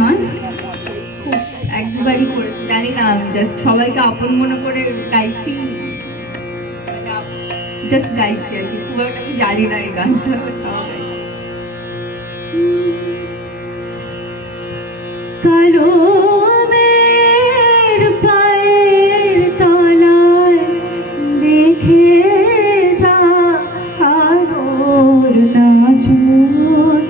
নয়। খুব একবারই করেছি। জানি না, আমি জাস্ট সবাইকে আপন মনে করে গাইছি। জাস্ট গাইছি আর কি। খুব একটা আমি জানি না এই গানটা কালো মেয়ের পায়ের তলায় দেখে যা আলোর নাচুন।